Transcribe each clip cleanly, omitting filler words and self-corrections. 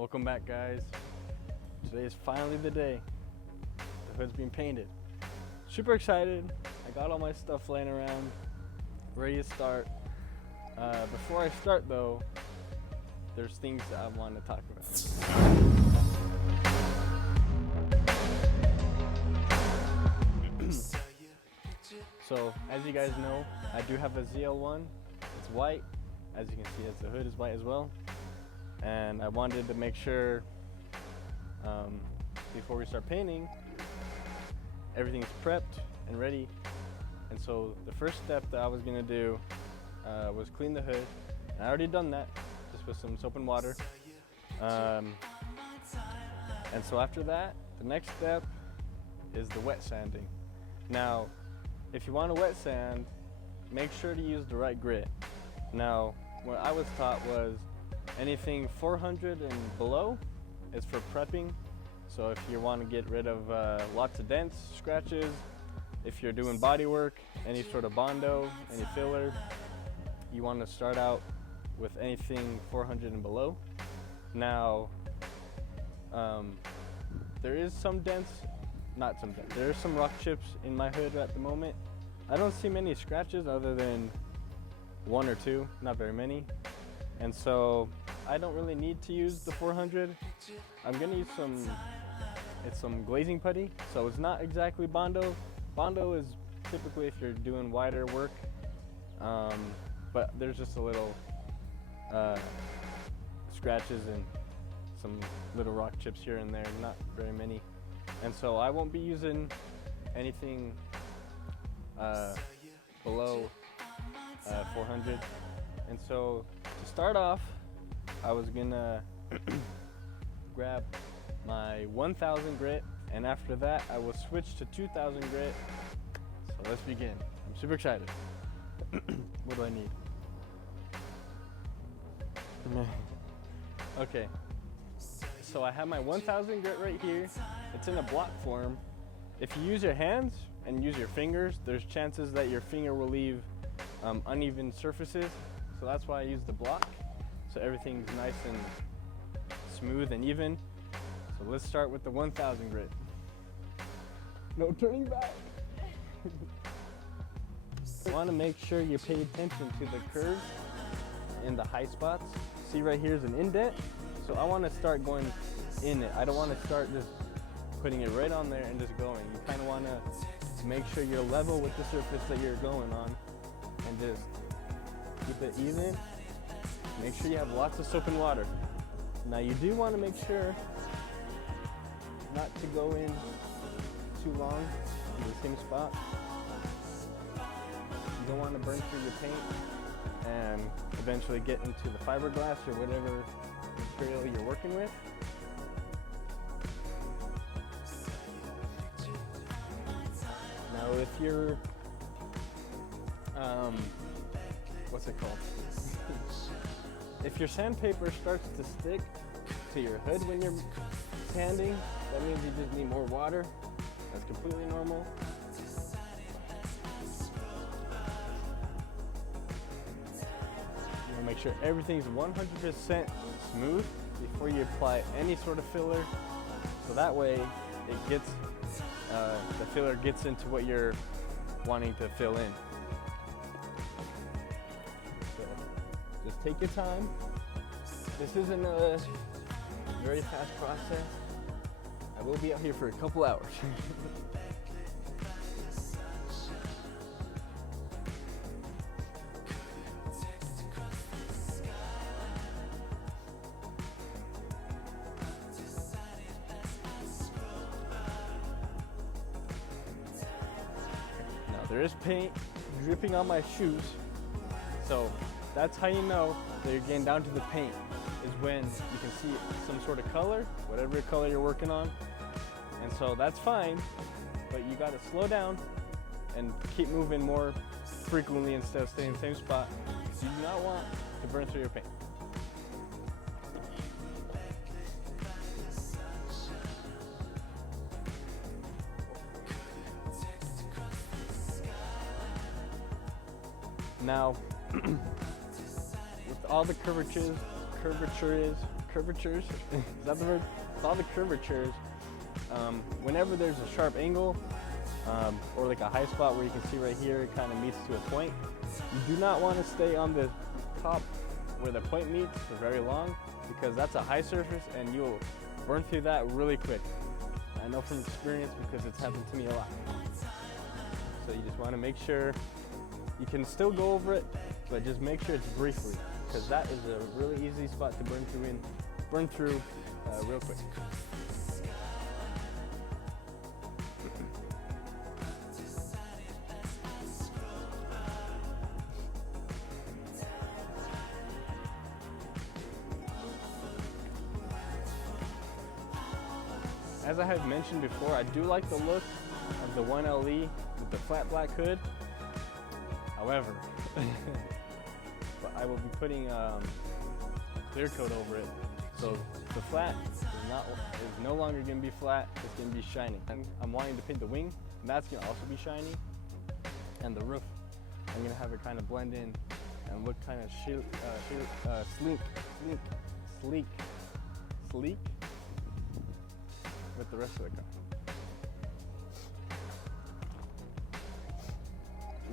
Welcome back, guys. Today is finally the day. The hood's being painted. Super excited. I got all my stuff laying around, ready to start. Before I start though, there's things that I want to talk about. So, as you guys know, I do have a ZL1. It's white. As you can see, the hood is white as well. And I wanted to make sure before we start painting, everything's prepped and ready. And so the first step that I was gonna do was clean the hood. And I already done that, just with some soap and water. And so after that, the next step is the wet sanding. Now, if you want to wet sand, make sure to use the right grit. Now, what I was taught was anything 400 and below is for prepping. So if you want to get rid of lots of dents, scratches, if you're doing body work, any sort of Bondo, any filler, you want to start out with anything 400 and below. Now, there is some dents, not some dents, there are some rock chips in my hood at the moment. I don't see many scratches other than one or two, not very many. And so I don't really need to use the 400. I'm gonna use some glazing putty. So it's not exactly Bondo. Bondo is typically if you're doing wider work, but there's just a little scratches and some little rock chips here and there, not very many. And so I won't be using anything below 400. And so to start off, I was gonna grab my 1000 grit, and after that I will switch to 2000 grit. So let's begin. I'm super excited. What do I need? Okay, so I have my 1000 grit right here. It's in a block form. If you use your hands and use your fingers, there's chances that your finger will leave uneven surfaces. So that's why I use the block, so everything's nice and smooth and even. So let's start with the 1000 grit. No turning back. You want to make sure you pay attention to the curves in the high spots. See right here is an indent, so I want to start going in it. I don't want to start just putting it right on there and just going. You kind of want to make sure you're level with the surface that you're going on and just keep it even. Make sure you have lots of soap and water. Now you do want to make sure not to go in too long in the same spot. You don't want to burn through your paint and eventually get into the fiberglass or whatever material you're working with. Now if you're what's it called? If your sandpaper starts to stick to your hood when you're sanding, that means you just need more water. That's completely normal. You want to make sure everything's 100% smooth before you apply any sort of filler, so that way it gets the filler gets into what you're wanting to fill in. Just take your time. This isn't a very fast process. I will be out here for a couple hours. Now there is paint dripping on my shoes, so that's how you know that you're getting down to the paint, is when you can see some sort of color, whatever color you're working on. And so that's fine, but you gotta slow down and keep moving more frequently instead of staying in the same spot. You do not want to burn through your paint. Now, with all the curvatures curvatures. Is that the word? With all the curvatures, whenever there's a sharp angle or like a high spot where you can see right here, it kind of meets to a point. You do not want to stay on the top where the point meets for very long, because that's a high surface and you'll burn through that really quick. I know from experience because it's happened to me a lot. So you just want to make sure you can still go over it, but just make sure it's briefly, because that is a really easy spot to burn through real quick. As I have mentioned before, I do like the look of the 1LE with the flat black hood. However, I will be putting clear coat over it. So the flat is no longer going to be flat, it's going to be shiny. I'm wanting to paint the wing, and that's going to also be shiny. And the roof, I'm going to have it kind of blend in and look kind of sleek with the rest of the car.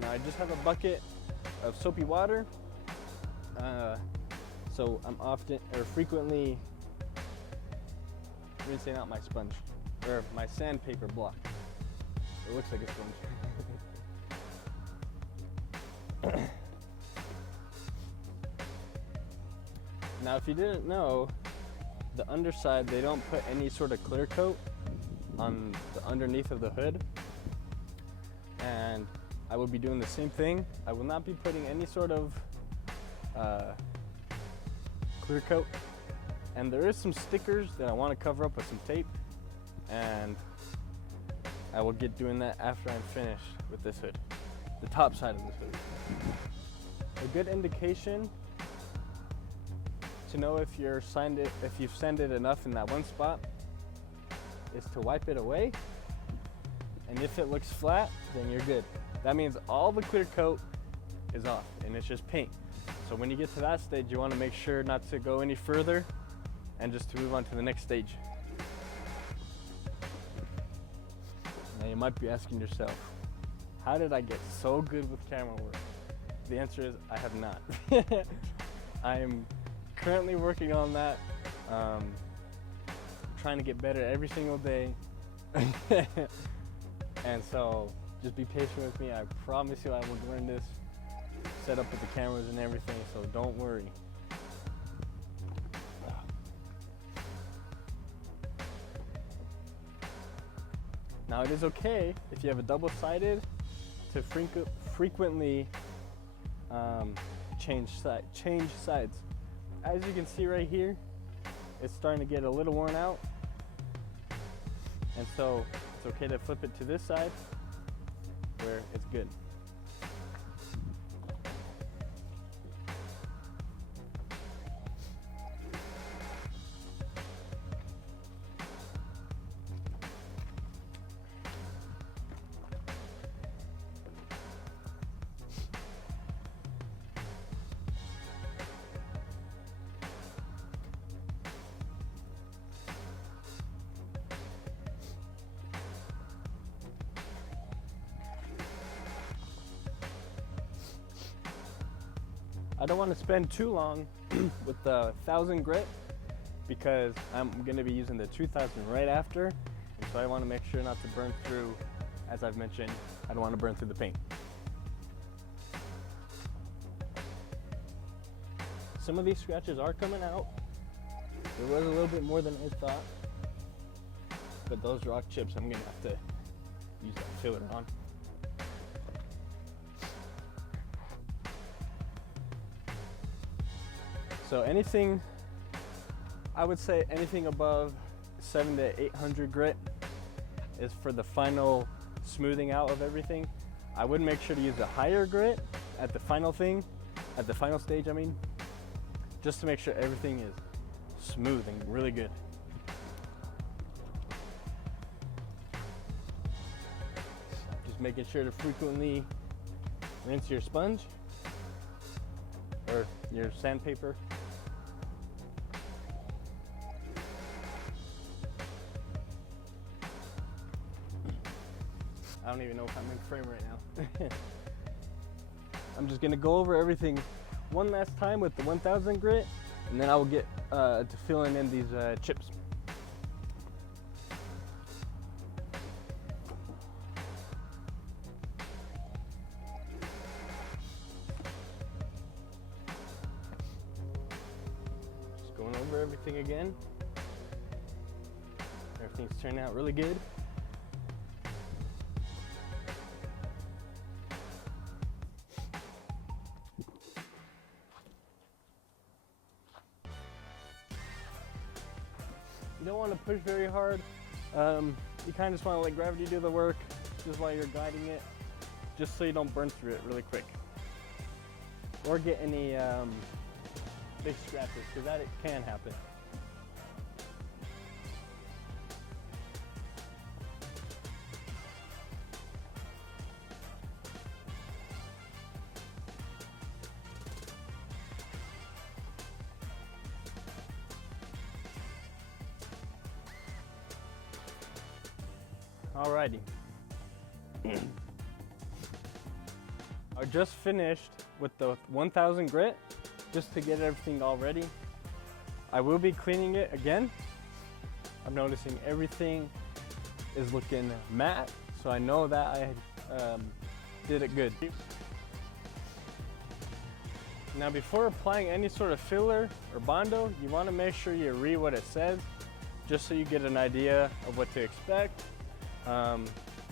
Now I just have a bucket of soapy water, so I'm frequently rinsing out my sponge, or my sandpaper block. It looks like a sponge. Now if you didn't know, the underside, they don't put any sort of clear coat on the underneath of the hood, and I will be doing the same thing. I will not be putting any sort of clear coat, and there is some stickers that I want to cover up with some tape, and I will get doing that after I'm finished with this hood, the top side of this hood. A good indication to know if you've sanded enough in that one spot is to wipe it away, and if it looks flat, then you're good. That means all the clear coat is off and it's just paint. So when you get to that stage, you want to make sure not to go any further and just to move on to the next stage. Now you might be asking yourself, how did I get so good with camera work? The answer is I have not. I am currently working on that, trying to get better every single day. And so just be patient with me. I promise you I will learn this, set up with the cameras and everything, so don't worry. Now it is okay if you have a double-sided to frequently change sides. As you can see right here, it's starting to get a little worn out, and so it's okay to flip it to this side where it's good. I don't want to spend too long with the 1000 grit because I'm going to be using the 2000 right after, and so I want to make sure not to burn through, as I've mentioned, I don't want to burn through the paint. Some of these scratches are coming out. There was a little bit more than I thought, but those rock chips, I'm going to have to use that filler on. So anything, I would say anything above 700 to 800 grit is for the final smoothing out of everything. I would make sure to use a higher grit at the final stage, just to make sure everything is smooth and really good. Just making sure to frequently rinse your sponge or your sandpaper. I don't even know if I'm in frame right now. I'm just gonna go over everything one last time with the 1000 grit, and then I will get to filling in these chips. Just going over everything again. Everything's turning out really good. You don't want to push very hard. You kind of just want to let gravity do the work just while you're guiding it, just so you don't burn through it really quick or get any big scratches, because that it can happen. Alrighty. I just finished with the 1000 grit just to get everything all ready. I will be cleaning it again. I'm noticing everything is looking matte, so I know that I did it good. Now before applying any sort of filler or Bondo, you want to make sure you read what it says, just so you get an idea of what to expect.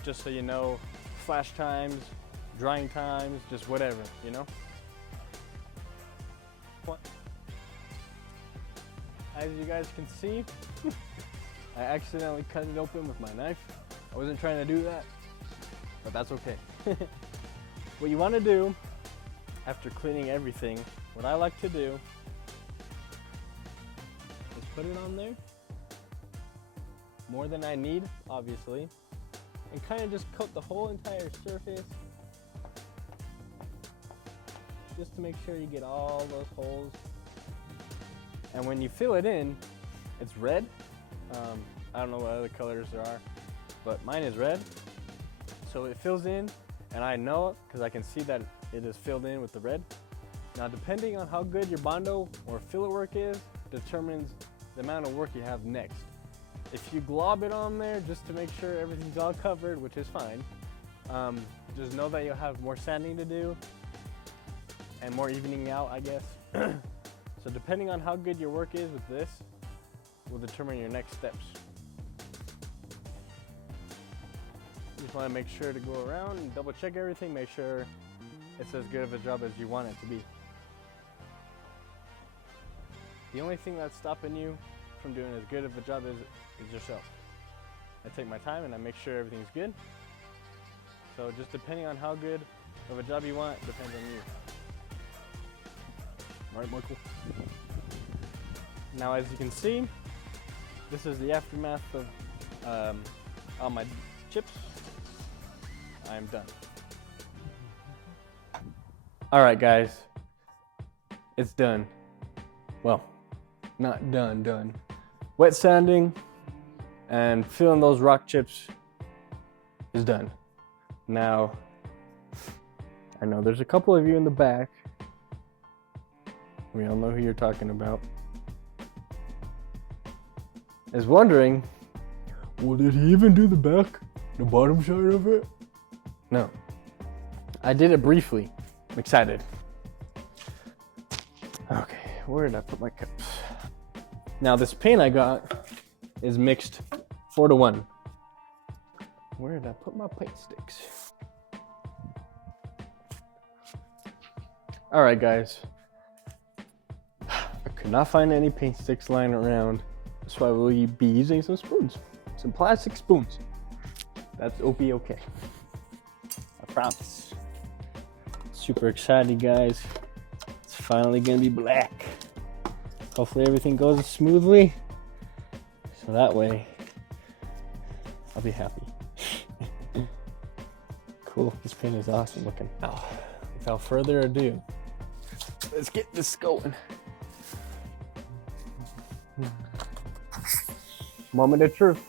Just so you know flash times, drying times, just whatever, you know? As you guys can see, I accidentally cut it open with my knife. I wasn't trying to do that, but that's okay. What you want to do after cleaning everything, what I like to do is put it on there, more than I need, obviously, and kind of just coat the whole entire surface, just to make sure you get all those holes. And when you fill it in, it's red. I don't know what other colors there are, but mine is red. So it fills in, and I know it because I can see that it is filled in with the red. Now, depending on how good your Bondo or filler work is, determines the amount of work you have next. If you glob it on there just to make sure everything's all covered, which is fine, just know that you'll have more sanding to do and more evening out, I guess. So depending on how good your work is with this will determine your next steps. You just want to make sure to go around and double check everything, make sure it's as good of a job as you want it to be. The only thing that's stopping you from doing as good of a job is yourself. I take my time and I make sure everything's good. So just depending on how good of a job you want, depends on you. All right, Michael. Now, as you can see, this is the aftermath of all my chips. I am done. All right, guys, it's done. Well, not done. Wet sanding and filling those rock chips is done. Now, I know there's a couple of you in the back. We all know who you're talking about. Is wondering, well, did he even do the back, the bottom side of it? No. I did it briefly. I'm excited. Okay, where did I put my cups? Now this paint I got is mixed 4-to-1. Where did I put my paint sticks? All right, guys. I could not find any paint sticks lying around. That's why we'll be using some spoons, some plastic spoons. That's okay. I promise. Super excited, guys. It's finally gonna be black. Hopefully everything goes smoothly, so that way I'll be happy. Cool, this paint is awesome looking. Now, without further ado, let's get this going. Moment of truth.